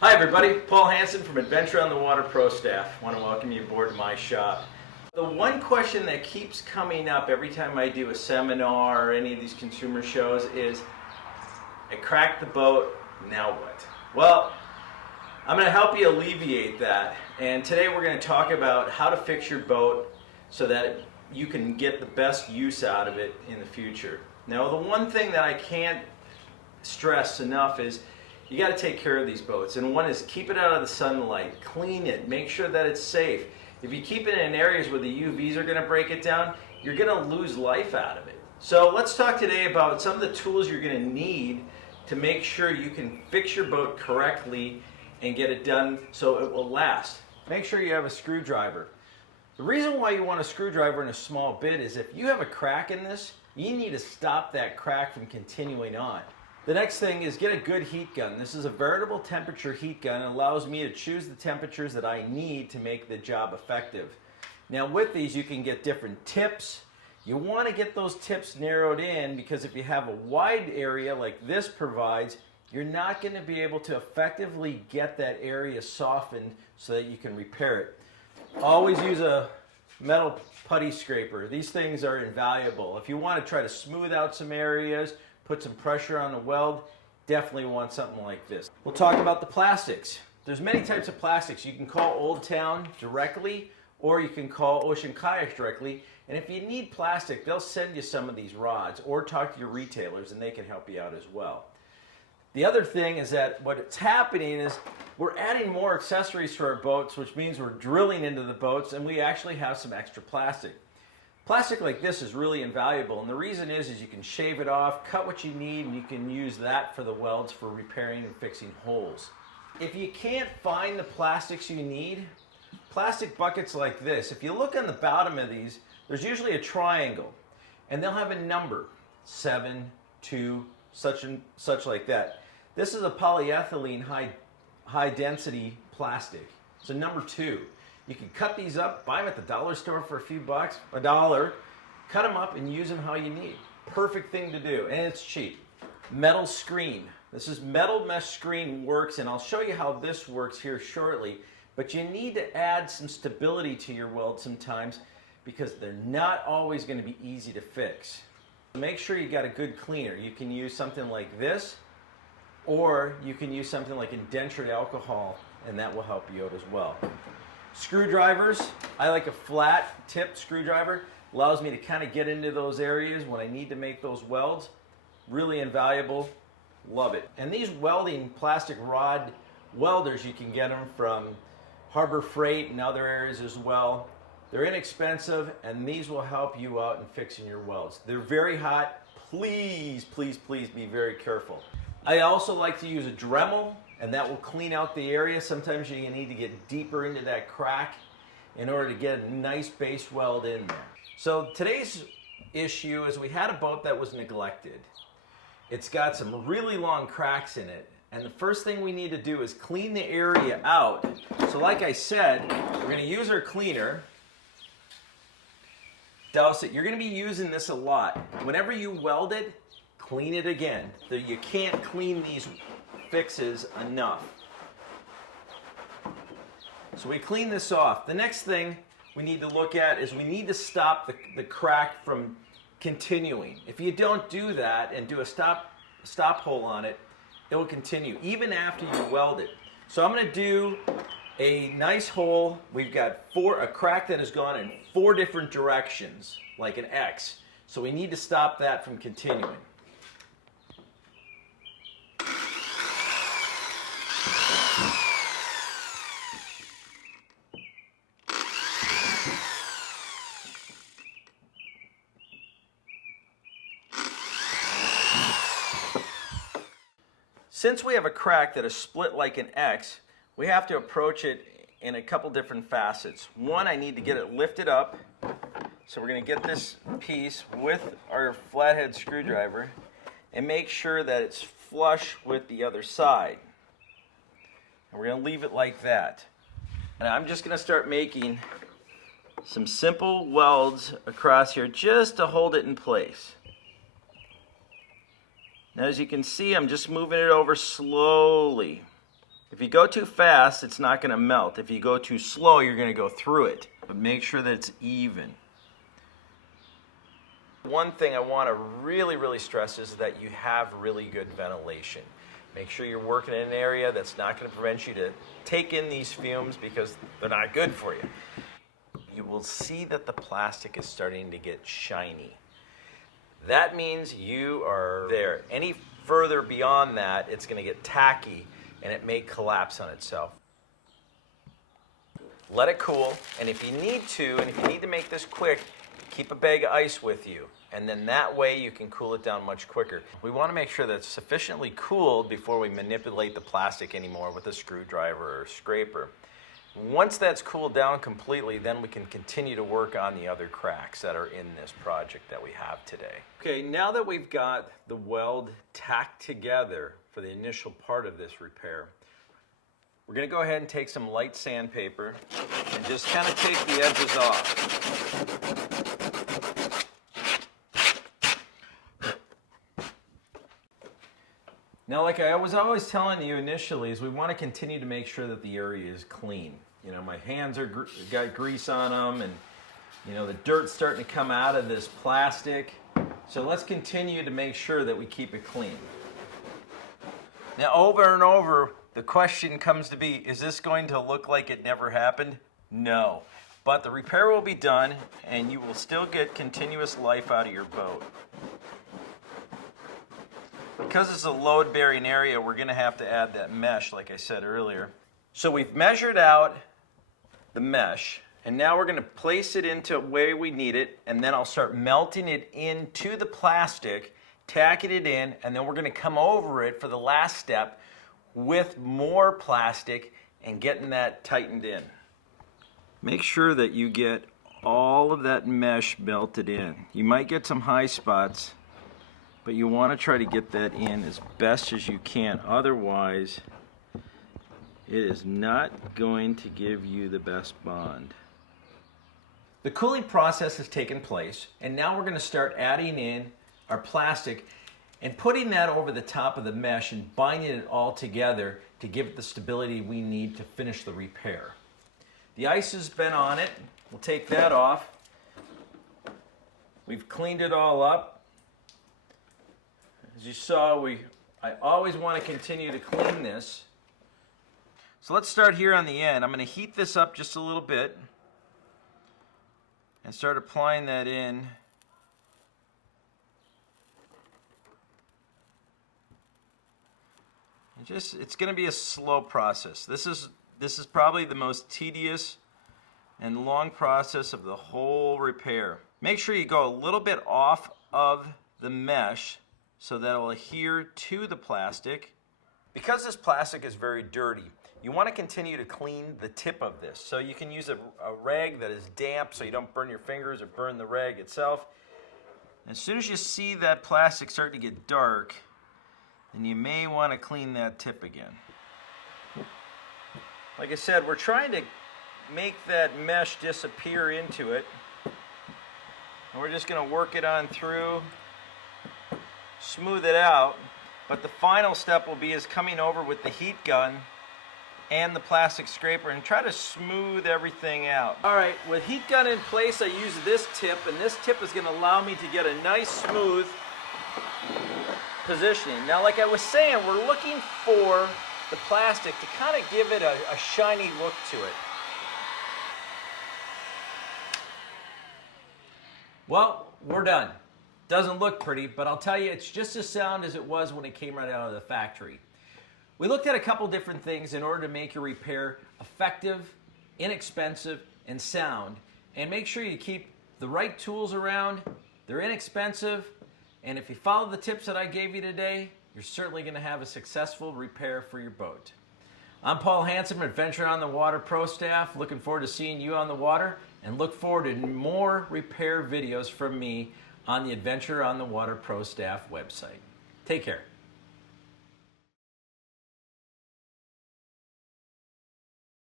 Hi everybody, Paul Hansen from Adventure on the Water Pro staff. I want to welcome you aboard my shop. The one question that keeps coming up every time I do a seminar or any of these consumer shows is, I cracked the boat, now what? Well, I'm going to help you alleviate that, and today we're going to talk about how to fix your boat so that you can get the best use out of it in the future. Now, the one thing that I can't stress enough is you got to take care of these boats, and one is keep it out of the sunlight, clean it, make sure that it's safe. If you keep it in areas where the UVs are going to break it down, you're going to lose life out of it. So let's talk today about some of the tools you're going to need to make sure you can fix your boat correctly and get it done so it will last. Make sure you have a screwdriver. The reason why you want a screwdriver in a small bit is if you have a crack in this, you need to stop that crack from continuing on. The next thing is get a good heat gun. This is a variable temperature heat gun. It allows me to choose the temperatures that I need to make the job effective. Now with these you can get different tips. You want to get those tips narrowed in because if you have a wide area like this provides, you're not going to be able to effectively get that area softened so that you can repair it. Always use a metal putty scraper. These things are invaluable. If you want to try to smooth out some areas, put some pressure on the weld, definitely want something like this. We'll talk about the plastics. There's many types of plastics. You can call Old Town directly, or you can call Ocean Kayaks directly. And if you need plastic, they'll send you some of these rods, or talk to your retailers and they can help you out as well. The other thing is that what's happening is we're adding more accessories to our boats, which means we're drilling into the boats and we actually have some extra plastic. Plastic like this is really invaluable, and the reason is you can shave it off, cut what you need, and you can use that for the welds for repairing and fixing holes. If you can't find the plastics you need, plastic buckets like this, if you look on the bottom of these, there's usually a triangle, and they'll have a number, 7, 2, such and such like that. This is a polyethylene high density plastic, so number 2. You can cut these up, buy them at the dollar store for a few bucks, $1, cut them up and use them how you need. Perfect thing to do, and it's cheap. Metal screen. This is metal mesh screen works, and I'll show you how this works here shortly, but you need to add some stability to your weld sometimes because they're not always going to be easy to fix. Make sure you got a good cleaner. You can use something like this, or you can use something like indentured alcohol, and that will help you out as well. Screwdrivers, I like a flat tip screwdriver. Allows me to kind of get into those areas when I need to make those welds. Really invaluable, love it. And these welding plastic rod welders, you can get them from Harbor Freight and other areas as well. They're inexpensive and these will help you out in fixing your welds. They're very hot. Please, please, please be very careful. I also like to use a Dremel, and that will clean out the area. Sometimes you need to get deeper into that crack in order to get a nice base weld in there. So today's issue is we had a boat that was neglected. It's got some really long cracks in it, and the first thing we need to do is clean the area out. So like I said, we're going to use our cleaner, douse it. You're going to be using this a lot. Whenever you weld it, clean it again. You can't clean these fixes enough. So we clean this off. The next thing we need to look at is we need to stop the crack from continuing. If you don't do that and do a stop hole on it, it will continue even after you weld it. So I'm going to do a nice hole. We've got a crack that has gone in 4 different directions, like an X. So we need to stop that from continuing. Since we have a crack that is split like an X, we have to approach it in a couple different facets. One, I need to get it lifted up. So we're going to get this piece with our flathead screwdriver and make sure that it's flush with the other side. And we're going to leave it like that. And I'm just going to start making some simple welds across here just to hold it in place. Now as you can see, I'm just moving it over slowly. If you go too fast, it's not going to melt. If you go too slow, you're going to go through it. But make sure that it's even. One thing I want to really stress is that you have really good ventilation. Make sure you're working in an area that's not going to prevent you to take in these fumes because they're not good for you. You will see that the plastic is starting to get shiny. That means you are there. Any further beyond that, it's going to get tacky and it may collapse on itself. Let it cool, and if you need to make this quick, keep a bag of ice with you, and then that way you can cool it down much quicker. We want to make sure that it's sufficiently cooled before we manipulate the plastic anymore with a screwdriver or scraper. Once that's cooled down completely, then we can continue to work on the other cracks that are in this project that we have today. Okay, now that we've got the weld tacked together for the initial part of this repair, we're going to go ahead and take some light sandpaper and just kind of take the edges off. Now, like I was always telling you initially, is we want to continue to make sure that the area is clean. You know, my hands are got grease on them, and you know the dirt's starting to come out of this plastic. So let's continue to make sure that we keep it clean. Now, over and over, the question comes to be, is this going to look like it never happened? No. But the repair will be done, and you will still get continuous life out of your boat. Because it's a load-bearing area, we're going to have to add that mesh, like I said earlier. So we've measured out the mesh, and now we're going to place it into where we need it, and then I'll start melting it into the plastic, tacking it in, and then we're going to come over it for the last step with more plastic and getting that tightened in. Make sure that you get all of that mesh melted in. You might get some high spots, but you want to try to get that in as best as you can. Otherwise, it is not going to give you the best bond. The cooling process has taken place, and now we're going to start adding in our plastic and putting that over the top of the mesh and binding it all together to give it the stability we need to finish the repair. The ice has been on it. We'll take that off. We've cleaned it all up. As you saw, I always want to continue to clean this. So let's start here on the end. I'm going to heat this up just a little bit and start applying that in. It's going to be a slow process. This is probably the most tedious and long process of the whole repair. Make sure you go a little bit off of the mesh so that it will adhere to the plastic. Because this plastic is very dirty, you want to continue to clean the tip of this. So you can use a rag that is damp so you don't burn your fingers or burn the rag itself. As soon as you see that plastic start to get dark, then you may want to clean that tip again. Like I said, we're trying to make that mesh disappear into it. And we're just going to work it on through, smooth it out. But the final step will be is coming over with the heat gun and the plastic scraper and try to smooth everything out. All right, with heat gun in place, I use this tip, and this tip is going to allow me to get a nice smooth positioning. Now, like I was saying, we're looking for the plastic to kind of give it a shiny look to it. Well, we're done. Doesn't look pretty, but I'll tell you, it's just as sound as it was when it came right out of the factory. We looked at a couple different things in order to make your repair effective, inexpensive, and sound. And make sure you keep the right tools around. They're inexpensive. And if you follow the tips that I gave you today, you're certainly going to have a successful repair for your boat. I'm Paul Hansen from Adventure on the Water Pro staff. Looking forward to seeing you on the water, and look forward to more repair videos from me on the Adventure on the Water Pro staff website. Take care.